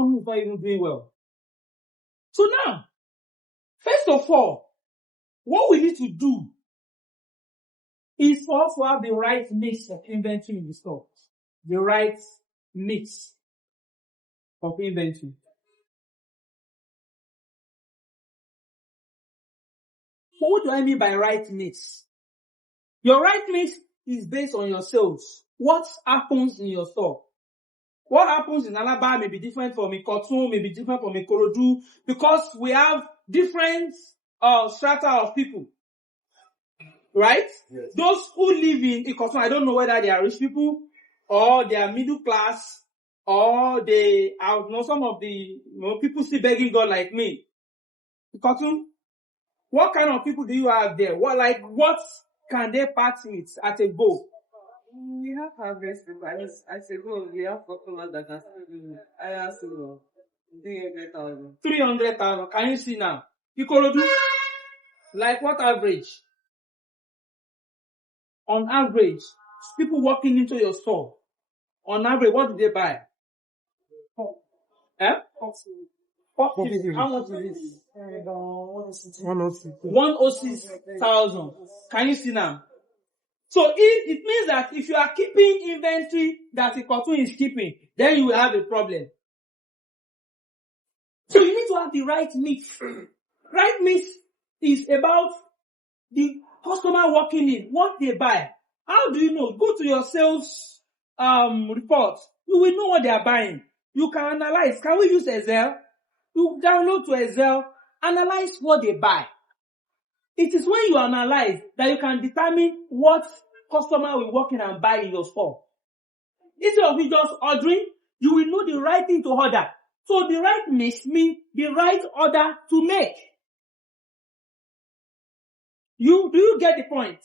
company is not even doing well. So now, first of all, what we need to do is for us to have the right mix of inventory in the store. The right mix of inventory. So what do I mean by right mix? Your right mix is based on your sales. What happens in your store? What happens in Alaba may be different from Ikotun, may be different from Ikorodu, because we have different strata of people. Right? Yes. Those who live in Ikotun, I don't know whether they are rich people, or they are middle class, or they are, some of the people still begging God like me. Ikotun, what kind of people do you have there? What can they part with at a go? We have harvest people. As a go, we have customers that can still I ask you 300,000. 300,000. Can you see now? Ikorodu, like what average? On average, people walking into your store, on average, what do they buy? 40. How much is this? 106,000. Can you see now? So it means that if you are keeping inventory that Ikotun is keeping, then you will have a problem. So you need to have the right mix. Right mix is about the customer walking in, what they buy. How do you know? Go to your sales report. You will know what they are buying. You can analyze. Can we use Excel? You download to Excel, analyze what they buy. It is when you analyze that you can determine what customer will walk in and buy in your store. Instead of you just ordering, you will know the right thing to order. So the right mix means the right order to make. Do you get the point?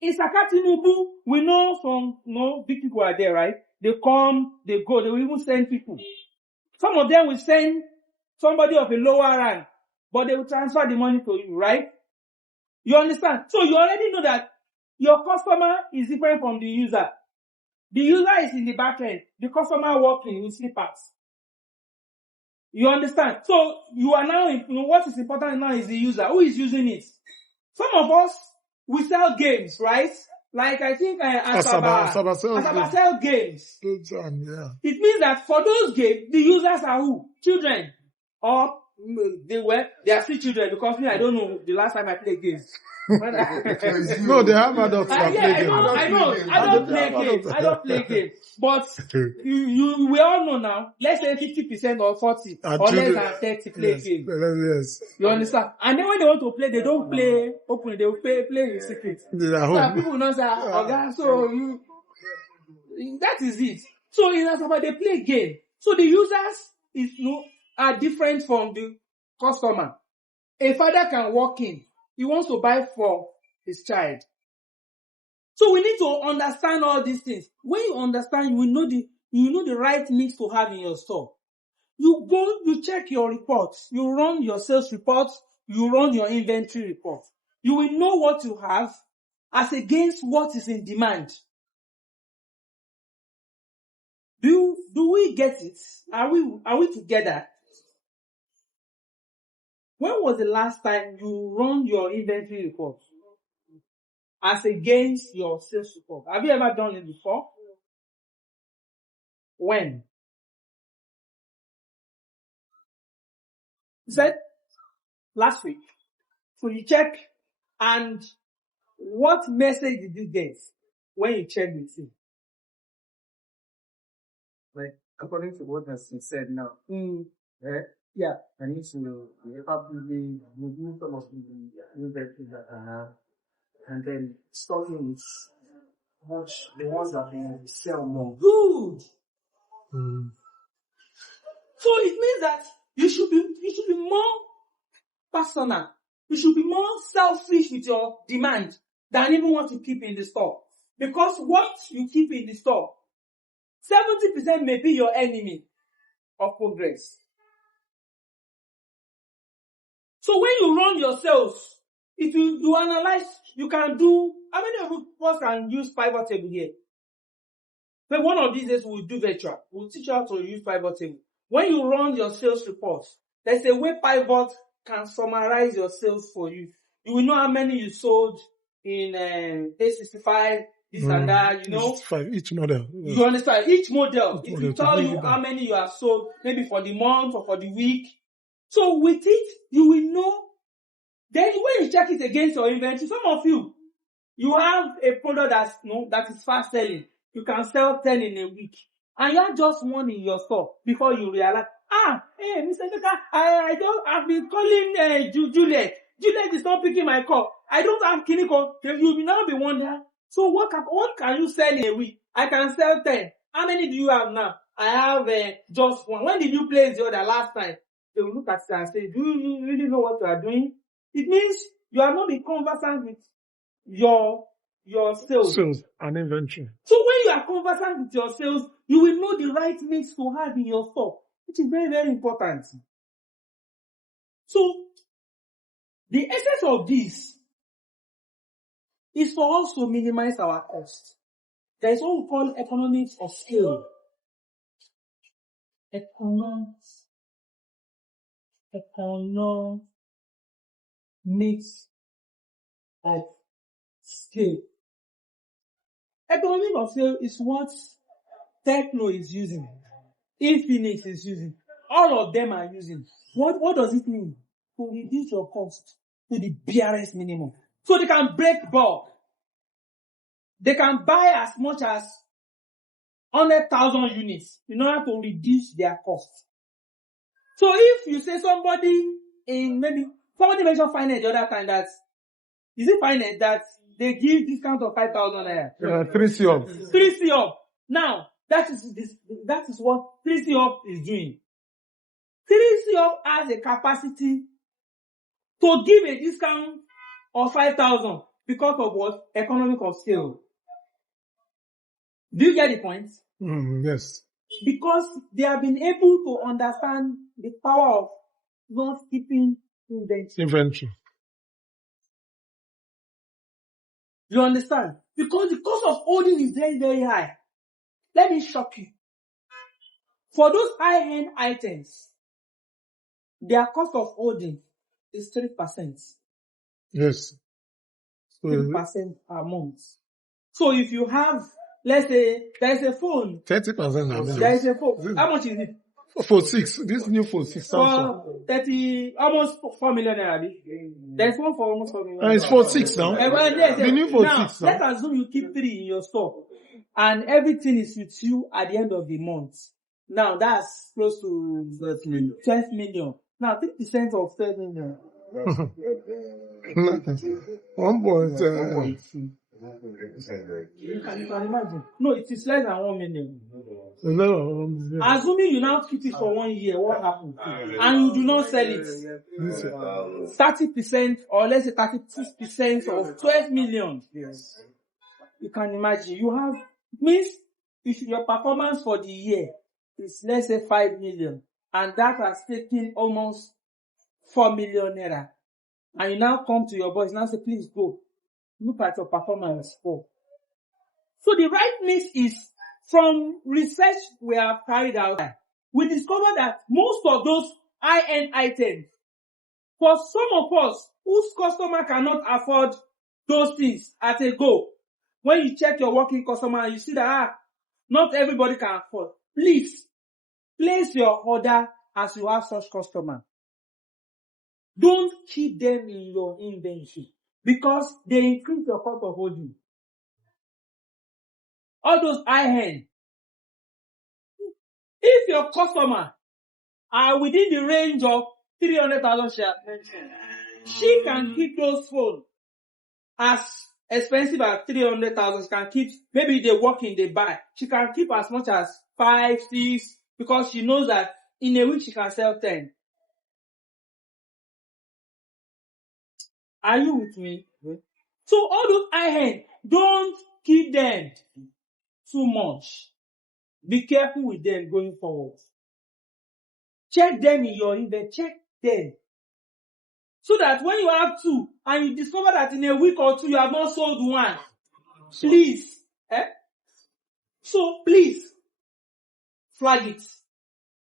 In Sakatinubu, we know some big people are there, right? They come, they go, they will even send people. Some of them will send somebody of a lower rank, but they will transfer the money to you, right? You understand? So you already know that your customer is different from the user. The user is in the back end. The customer walking with slippers. You understand? So you are now, what is important now is the user. Who is using it? Some of us, we sell games, right? Like I think Asaba sell games. Yeah. It means that for those games, the users are who? Children. Or they are still children, because I don't know the last time I played games. No, they have adults that play games. I don't play games. But we all know now, let's say 50% or 40 or less than 30 play games. Yes. You understand? And then when they want to play, they don't play openly, they will play in secret. So people know that, that is it. So in Asaba, they play game. So the users are different from the customer. A father can walk in. He wants to buy for his child. So we need to understand all these things. When you understand, you know the right mix to have in your store. You go, you check your reports. You run your sales reports. You run your inventory report. You will know what you have as against what is in demand. Do we get it? Are we together? When was the last time you run your inventory report as against your sales report? Have you ever done it before? When? You said last week. So you check, and what message did you get when you checked the thing? Like, according to what has been said now, right? Yeah. I need to probably remove some of the inventory that I have, and then stocking with the ones that they sell more. Good. So it means that you should be more personal. You should be more selfish with your demand than even what you keep in the store. Because what you keep in the store, 70% may be your enemy of progress. So when you run your sales, you analyze, you can do, how many of us can use pivot table here? But one of these days we'll do virtual. We'll teach you how to use pivot table. when you run your sales report, there's a way Pivot can summarize your sales for you. You will know how many you sold in A65, this and that, you know. Each model. Yes. You understand? Each model, Each it model will to tell bring you it how down. many you have sold, maybe for the month or for the week. So with it, you will know. Then when you check it against your inventory, some of you have a product that is fast selling. You can sell 10 in a week. And you have just one in your store before you realize, hey, Mr. Emeka, I've been calling Juliet. Juliet is not picking my call. I don't have Kiniko. You will now be wondering, so what can you sell in a week? I can sell 10. How many do you have now? I have just one. When did you place the other last time? They will look at it and say, do you really know what you are doing? It means you are not being conversant with your sales. Sales and inventory. So when you are conversant with your sales, you will know the right mix to have in your store, which is very, very important. So the essence of this is for us to minimize our cost. There is what we call economics of scale. Economics of scale. Economics of scale is what Techno is using, Infinix is using, all of them are using. What does it mean? To reduce your cost to the barest minimum. So they can break bulk. They can buy as much as 100,000 units in order to reduce their cost. So if you say somebody mentioned finance the other time, that is it finance that they give discount of 5,000 naira? 3C up. 3C up. Now, that is what 3C up is doing. 3C up has a capacity to give a discount of 5,000 because of what? Economic of scale. Do you get the point? Yes. Because they have been able to understand the power of not keeping inventory. You understand? Because the cost of holding is very, very high. Let me shock you. For those high-end items, their cost of holding is 3%. Yes. 3% per month. So if you have, let's say, there is a phone. 30%. There is a phone. How much is it? For 6. This new phone 6. For 30, almost 4 million naira. There's one for almost 4 million. It's for 6 now. The new for 6 now. Let's assume you keep 3 in your store, and everything is with you at the end of the month. Now that's close to 12 million. Now 3% of 12 million. 1.2. You can imagine. No, it is less than 1 million. Assuming you now keep it for 1 year, what happens? And you do not sell it. 30% or let's say 36% of 12 million. You can imagine. Means if your performance for the year is let's say 5 million, and that has taken almost 4 million naira, and you now come to your boss and now say, please go. Look at your performance. So the right mix is, from research we have carried out, we discovered that most of those high-end items, for some of us whose customer cannot afford those things at a go, when you check your working customer, you see that not everybody can afford. Please place your order as you have such customer. Don't keep them in your inventory, because they increase your cost of holding. All those high-end. If your customer are within the range of 300,000 shares, she can keep those phones as expensive as 300,000. She can keep, maybe they work in, they buy. She can keep as much as 5, 6, because she knows that in a week she can sell 10. Are you with me? So all those high-end, don't keep them too much. Be careful with them going forward. Check them in your inventory. Check them. So that when you have 2 and you discover that in a week or 2 you have not sold 1, please, So please flag it.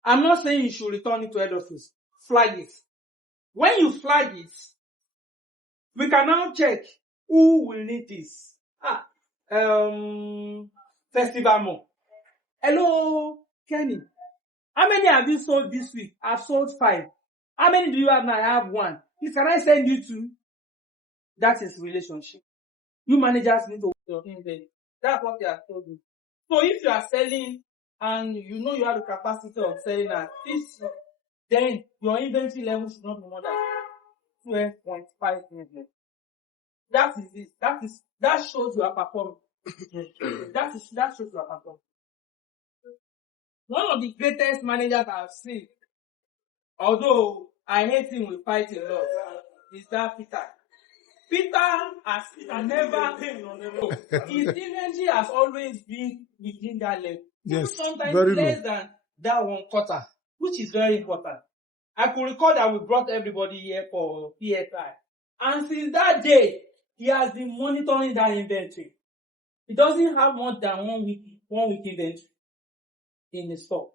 I'm not saying you should return it to head office. Flag it. When you flag it, we can now check who will need this. Festival Mall. Hello, Kenny. How many have you sold this week? I've sold 5. How many do you have now? I have 1. Please, can I send you 2? That is relationship. You managers need to work in there. That's what they are told you. So if you are selling and you know you have the capacity of selling at this, then your inventory level should not be more than 12.5 million. That is it. That shows you are performing. that shows you are performing. One of the greatest managers I've seen, although I hate him with fight a lot, is that Peter. Peter has never, his inventory has always been within that level. Yes, sometimes very less low. than that 1/4, which is very important. I could recall that we brought everybody here for PSI. And since that day, he has been monitoring that inventory. He doesn't have more than 1 week inventory in the store.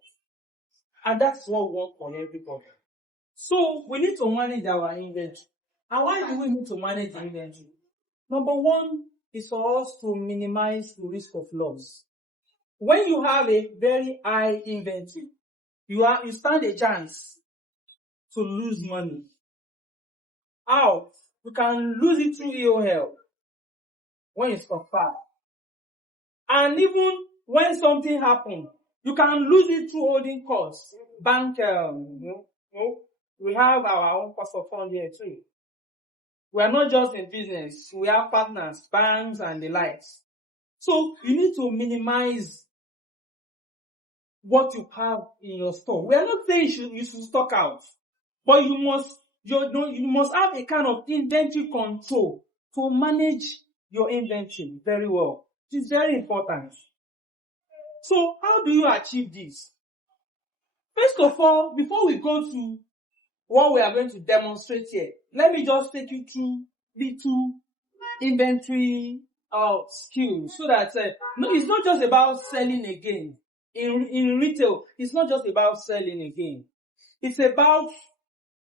And that's what we want for everybody. So we need to manage our inventory. And why do we need to manage the inventory? Number 1 is for us to minimize the risk of loss. When you have a very high inventory, you stand a chance to lose money. How? You can lose it through EOL when you stop fast. And even when something happens, you can lose it through holding costs. Bank, we have our own cost of fund here too. We are not just in business. We have partners, banks, and the likes. So you need to minimize what you have in your store. We are not saying you should stock out, but you must have a kind of inventory control to manage your inventory very well. It is very important. So how do you achieve this? First of all, before we go to what we are going to demonstrate here, let me just take you through little inventory skills so that no, it's not just about selling again. In retail, it's not just about selling again. It's about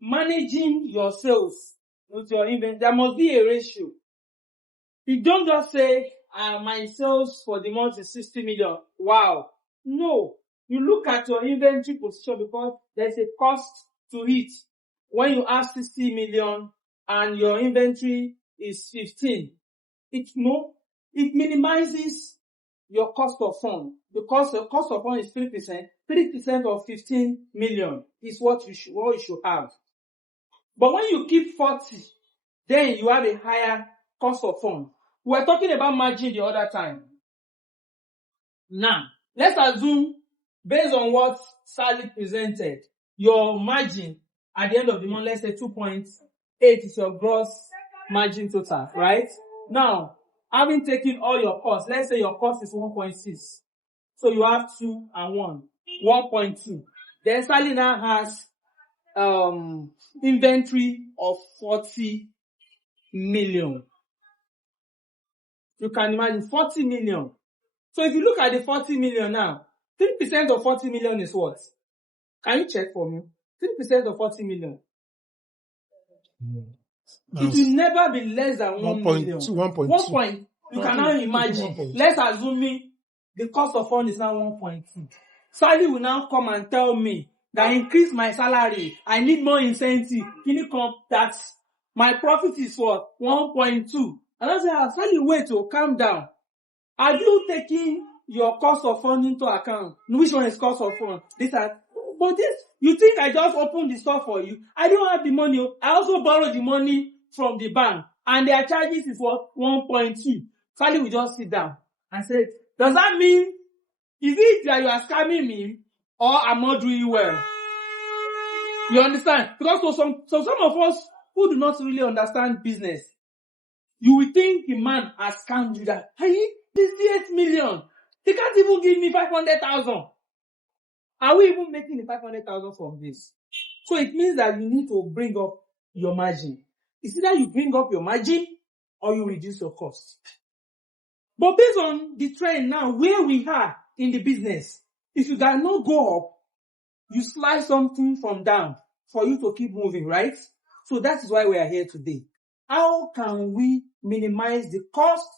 managing your sales with your inventory. There must be a ratio. You don't just say, my sales for the month is 60 million. Wow. No. You look at your inventory position because there's a cost to it. When you have 60 million and your inventory is 15, it minimizes your cost of fund. Because the cost of fund is 3%. 3% of 15 million is what you should have. But when you keep 40, then you have a higher cost of fund. We were talking about margin the other time. Now, let's assume, based on what Sally presented, your margin at the end of the month, let's say 2.8 is your gross margin total, right? Now, having taken all your costs, let's say your cost is 1.6. So you have 2 and 1, 1.2. Then Sally now has inventory of 40 million. You can imagine 40 million. So if you look at the 40 million now, 3% of 40 million is what? Can you check for me? 3% of 40 million. It will never be less than 1 million. 1.2. You can now imagine. Let's assume the cost of fund is now 1.2. Sally will now come and tell me that increase my salary. I need more incentive. Can you come that my profit is what? 1.2. And I say, Sally, wait to calm down. Are you taking your cost of fund into account? Which one is cost of fund? But this, you think I just opened the store for you? I don't have the money. I also borrowed the money from the bank. And their charges is what? 1.2. Sally will just sit down and say, does that mean, is it that you are scamming me or I'm not doing well? You understand? Because for some of us who do not really understand business, you will think the man has scammed you that, hey, 58 million. He can't even give me 500,000. Are we even making the 500,000 from this? So it means that you need to bring up your margin. It's either you bring up your margin or you reduce your cost. But based on the trend now, where we are in the business, if you cannot go up, you slice something from down for you to keep moving, right? So that is why we are here today. How can we minimize the cost